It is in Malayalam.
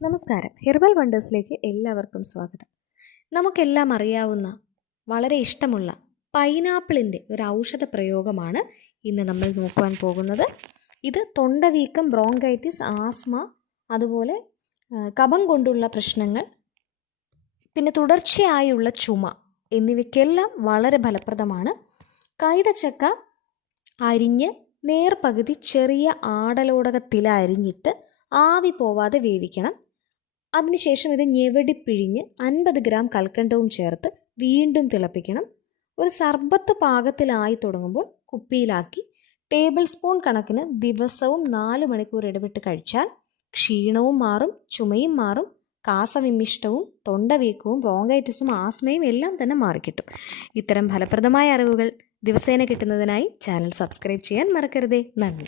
നമസ്കാരം. ഹെർബൽ വണ്ടേഴ്സിലേക്ക് എല്ലാവർക്കും സ്വാഗതം. നമുക്കെല്ലാം അറിയാവുന്ന വളരെ ഇഷ്ടമുള്ള പൈനാപ്പിളിൻ്റെ ഒരു ഔഷധ പ്രയോഗമാണ് ഇന്ന് നമ്മൾ നോക്കുവാൻ പോകുന്നത്. ഇത് തൊണ്ടവീക്കം, ബ്രോങ്കൈറ്റിസ്, ആസ്മ, അതുപോലെ കഫം കൊണ്ടുള്ള പ്രശ്നങ്ങൾ, പിന്നെ തുടർച്ചയായുള്ള ചുമ എന്നിവയ്ക്കെല്ലാം വളരെ ഫലപ്രദമാണ്. കൈതച്ചക്ക അരിഞ്ഞ് നേർപകുതി ചെറിയ ആടലോടകത്തില അരിഞ്ഞിട്ട് ആവി പോവാതെ വേവിക്കണം. അതിനുശേഷം ഇത് ഞെവടിപ്പിഴിഞ്ഞ് 50 ഗ്രാം കൽക്കണ്ടവും ചേർത്ത് വീണ്ടും തിളപ്പിക്കണം. ഒരു സർബത്ത് പാകത്തിലായി തുടങ്ങുമ്പോൾ കുപ്പിയിലാക്കി ടേബിൾ സ്പൂൺ കണക്കിന് ദിവസവും 4 മണിക്കൂർ ഇടവിട്ട് കഴിച്ചാൽ ക്ഷീണവും മാറും, ചുമയും മാറും, കാസവിമ്മിഷ്ടവും, തൊണ്ടവീക്കവും, ബ്രോങ്കൈറ്റിസും, ആസ്മയും എല്ലാം തന്നെ മാറിക്കിട്ടും. ഇത്തരം ഫലപ്രദമായ അറിവുകൾ ദിവസേന കിട്ടുന്നതിനായി ചാനൽ സബ്സ്ക്രൈബ് ചെയ്യാൻ മറക്കരുതേ. നന്ദി.